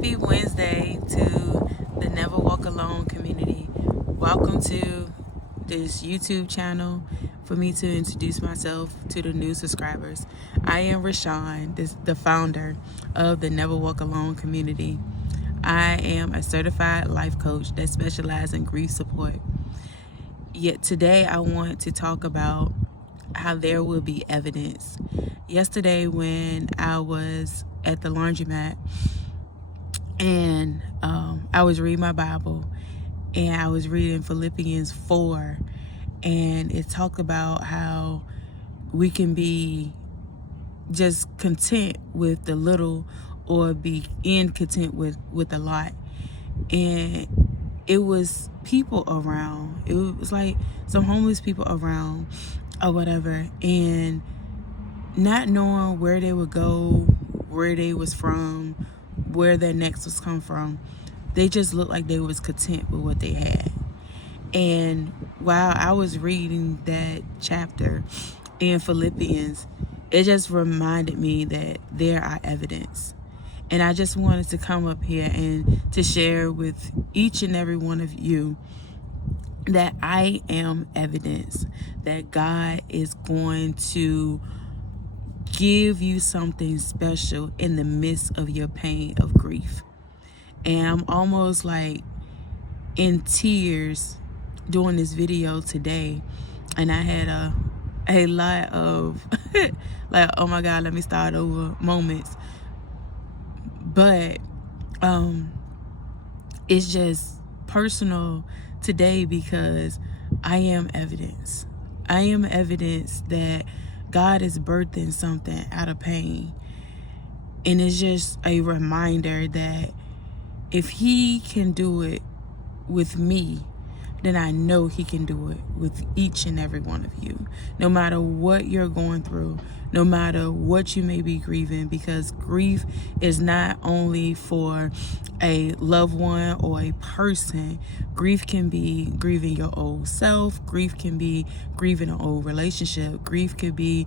Happy Wednesday to the Never Walk Alone community. Welcome to this YouTube channel for me to introduce myself to the new subscribers. I am Rashawn, the founder of the Never Walk Alone community. I am a certified life coach that specializes in grief support. Yet today I want to talk about how there will be evidence. Yesterday when I was at the laundromat, and I was reading my Bible, and I was reading Philippians 4, and it talked about how we can be just content with the little or be incontent with a lot. And it was people around. It was like some homeless people around or whatever, and not knowing where they would go, where they was from, where their next was come from. They just looked like they was content with what they had. And while I was reading that chapter in Philippians, it just reminded me that there are evidence. And I just wanted to come up here and to share with each and every one of you that I am evidence that God is going to give you something special in the midst of your pain of grief. And I'm almost like in tears doing this video today, and I had a lot of like, oh my God, let me start over moments. But it's just personal today because I am evidence. I am evidence that God is birthing something out of pain. And it's just a reminder that if He can do it with me, then I know He can do it with each and every one of you. No matter what you're going through, no matter what you may be grieving, because grief is not only for a loved one or a person. Grief can be grieving your old self. Grief can be grieving an old relationship. Grief could be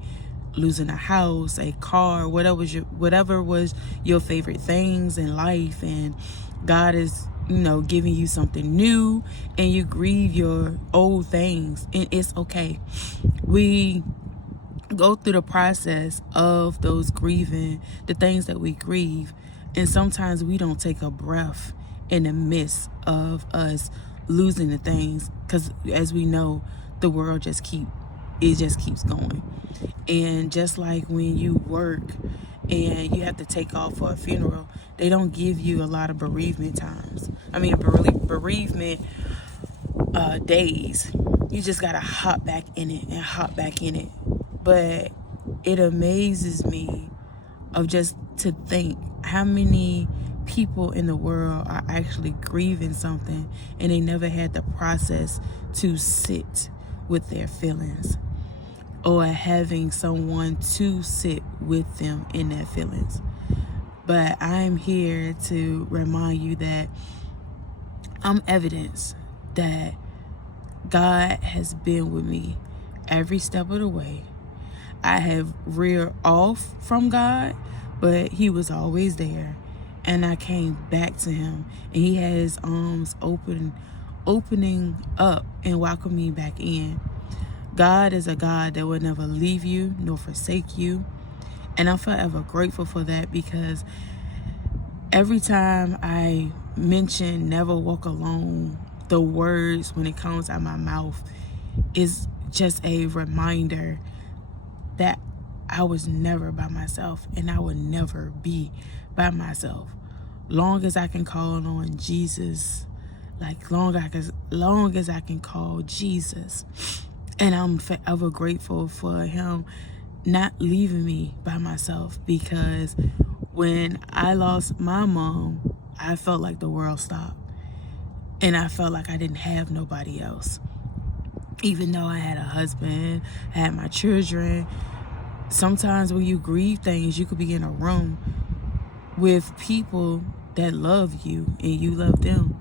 losing a house, a car, whatever was your favorite things in life, and God is giving you something new, and you grieve your old things, and it's okay. We go through the process of those grieving, the things that we grieve, and sometimes we don't take a breath in the midst of us losing the things, because as we know, the world just keeps going. And just like when you work and you have to take off for a funeral, they don't give you a lot of bereavement days. You just gotta hop back in it. But it amazes me of just to think how many people in the world are actually grieving something, and they never had the process to sit with their feelings, or having someone to sit with them in their feelings. But I'm here to remind you that I'm evidence that God has been with me every step of the way. I have reared off from God, but He was always there, and I came back to Him, and He had His arms opening up and welcome me back in. God is a God that will never leave you nor forsake you. And I'm forever grateful for that, because every time I mention never walk alone, the words when it comes out my mouth is just a reminder that I was never by myself, and I will never be by myself. Long as I can call on Jesus, long as I can call Jesus. And I'm forever grateful for Him not leaving me by myself, because when I lost my mom, I felt like the world stopped. And I felt like I didn't have nobody else. Even though I had a husband, I had my children. Sometimes when you grieve things, you could be in a room with people that love you and you love them,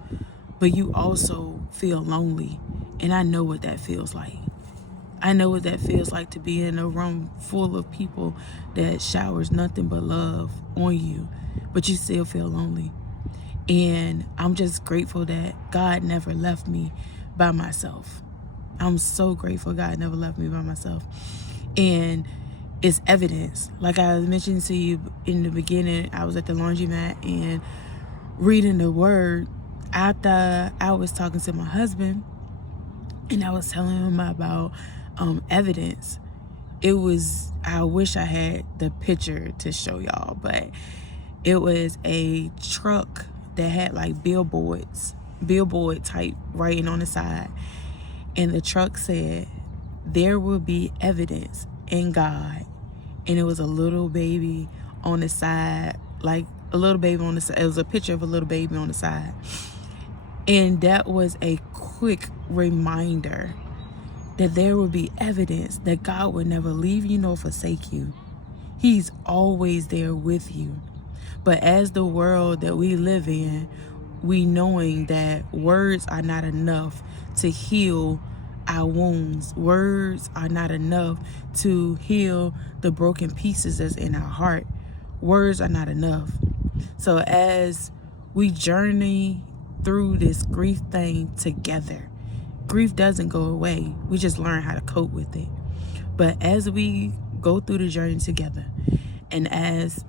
but you also feel lonely. And I know what that feels like. I know what that feels like, to be in a room full of people that showers nothing but love on you, but you still feel lonely. And I'm just grateful that God never left me by myself. I'm so grateful God never left me by myself. And it's evidence. Like I mentioned to you in the beginning, I was at the laundromat and reading the word after I was talking to my husband, and I was telling him about evidence. I wish I had the picture to show y'all, but it was a truck that had like billboard type writing on the side. And the truck said, "There will be evidence in God." And it was a little baby on the side, like a little baby on the side. It was a picture of a little baby on the side. And that was a quick reminder that there will be evidence that God will never leave you nor forsake you. He's always there with you. But as the world that we live in, we knowing that words are not enough to heal our wounds. Words are not enough to heal the broken pieces that's in our heart. Words are not enough. So as we journey through this grief thing together, grief doesn't go away. We just learn how to cope with it. But as we go through the journey together, and as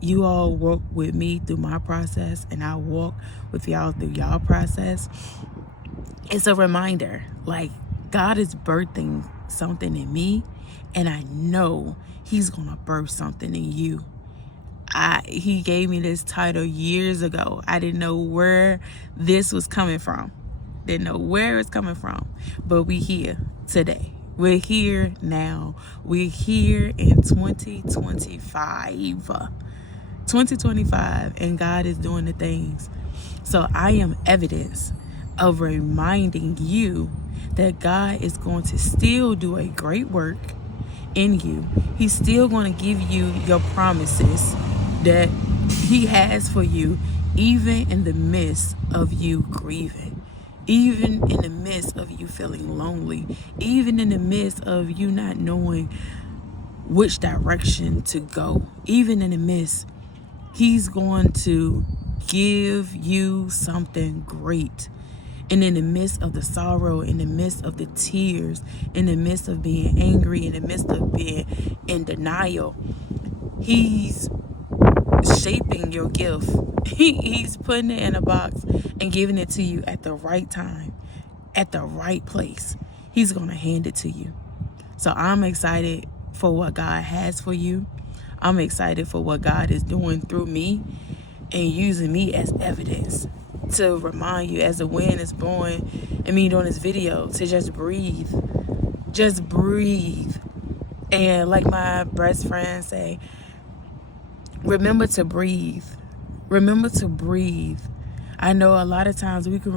you all walk with me through my process, and I walk with y'all through y'all process, it's a reminder, like, God is birthing something in me, and I know he's gonna birth something in you. He gave me this title years ago. I didn't know where this was coming from. Didn't know where it's coming from. But we here today. We're here now. We're here in 2025, and God is doing the things. So I am evidence of reminding you that God is going to still do a great work in you. He's still going to give you your promises that he has for you, even in the midst of you grieving, even in the midst of you feeling lonely, even in the midst of you not knowing which direction to go, even in the midst, he's going to give you something great. And in the midst of the sorrow, in the midst of the tears, in the midst of being angry, in the midst of being in denial, he's shaping your gift. He's putting it in a box and giving it to you at the right time, at the right place. He's going to hand it to you. So I'm excited for what God has for you. I'm excited for what God is doing through me and using me as evidence to remind you, as the wind is blowing and me doing this video, to just breathe. Just breathe. And like my best friend say, remember to breathe. Remember to breathe. I know a lot of times we can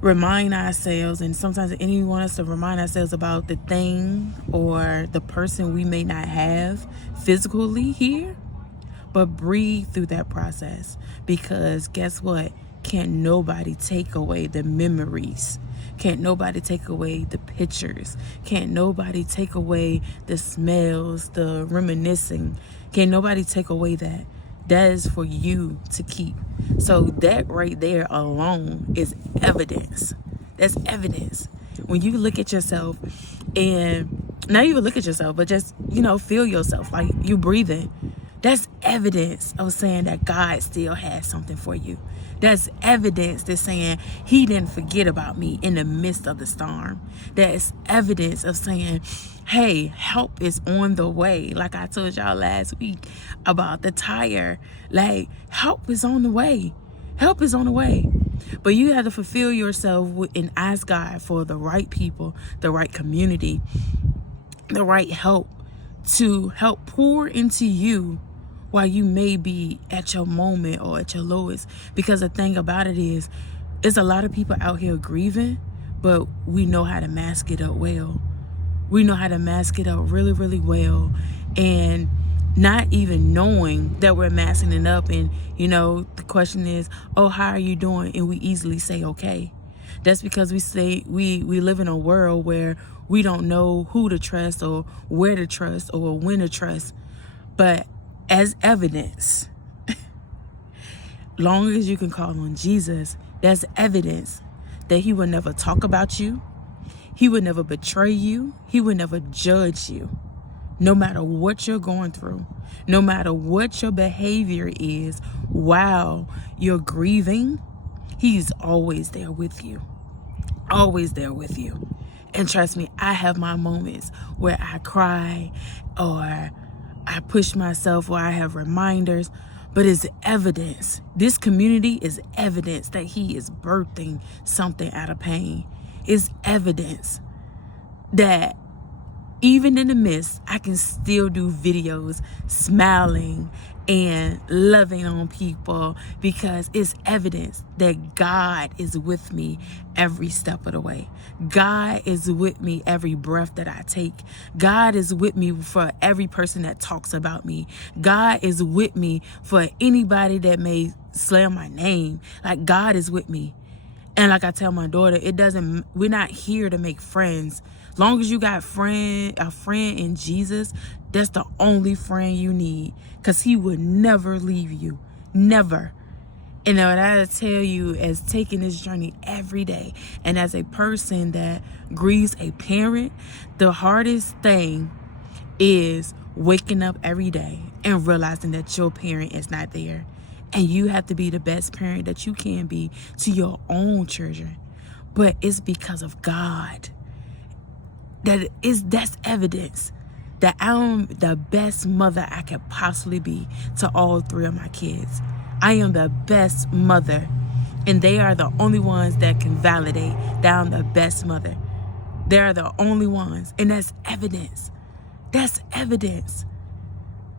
remind ourselves, and sometimes anyone wants us to remind ourselves about the thing or the person we may not have physically here, but breathe through that process, because guess what? Can't nobody take away the memories. Can't nobody take away the pictures. Can't nobody take away the smells, the reminiscing. Can't nobody take away that. That is for you to keep. So that right there alone is evidence. That's evidence. When you look at yourself, and not even look at yourself, but just, feel yourself like you breathing. That's evidence of saying that God still has something for you. That's evidence that's saying he didn't forget about me in the midst of the storm. That's evidence of saying, hey, help is on the way. Like I told y'all last week about the tire. Like, help is on the way. Help is on the way. But you have to fulfill yourself and ask God for the right people, the right community, the right help to help pour into you while you may be at your moment or at your lowest. Because the thing about it is, there's a lot of people out here grieving, but we know how to mask it up well. We know how to mask it up really, really well. And not even knowing that we're masking it up. And, the question is, oh, how are you doing? And we easily say, okay. That's because we live in a world where we don't know who to trust or where to trust or when to trust. But as evidence, long as you can call on Jesus, that's evidence that he will never talk about you. He would never betray you. He would never judge you. No matter what you're going through, no matter what your behavior is while you're grieving, he's always there with you. Always there with you. And trust me, I have my moments where I cry or I push myself, or I have reminders, but it's evidence. This community is evidence that he is birthing something out of pain. It's evidence that even in the midst, I can still do videos smiling and loving on people, because it's evidence that God is with me every step of the way. God is with me every breath that I take. God is with me for every person that talks about me. God is with me for anybody that may slam my name. Like, God is with me. And like I tell my daughter, we're not here to make friends. Long as you got a friend in Jesus, that's the only friend you need, because he would never leave you. Never. And what I tell you, as taking this journey every day, and as a person that grieves a parent, the hardest thing is waking up every day and realizing that your parent is not there. And you have to be the best parent that you can be to your own children. But it's because of God. That's evidence that I'm the best mother I could possibly be to all three of my kids. I am the best mother, and they are the only ones that can validate that I'm the best mother. They're the only ones, and that's evidence. That's evidence.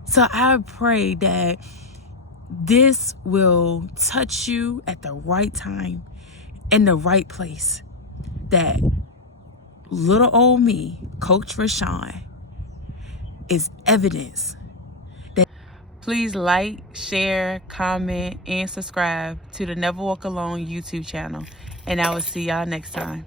So I pray that this will touch you at the right time, in the right place. That little old me, Coach Rashawn, is evidence. Please like, share, comment, and subscribe to the Never Walk Alone YouTube channel. And I will see y'all next time.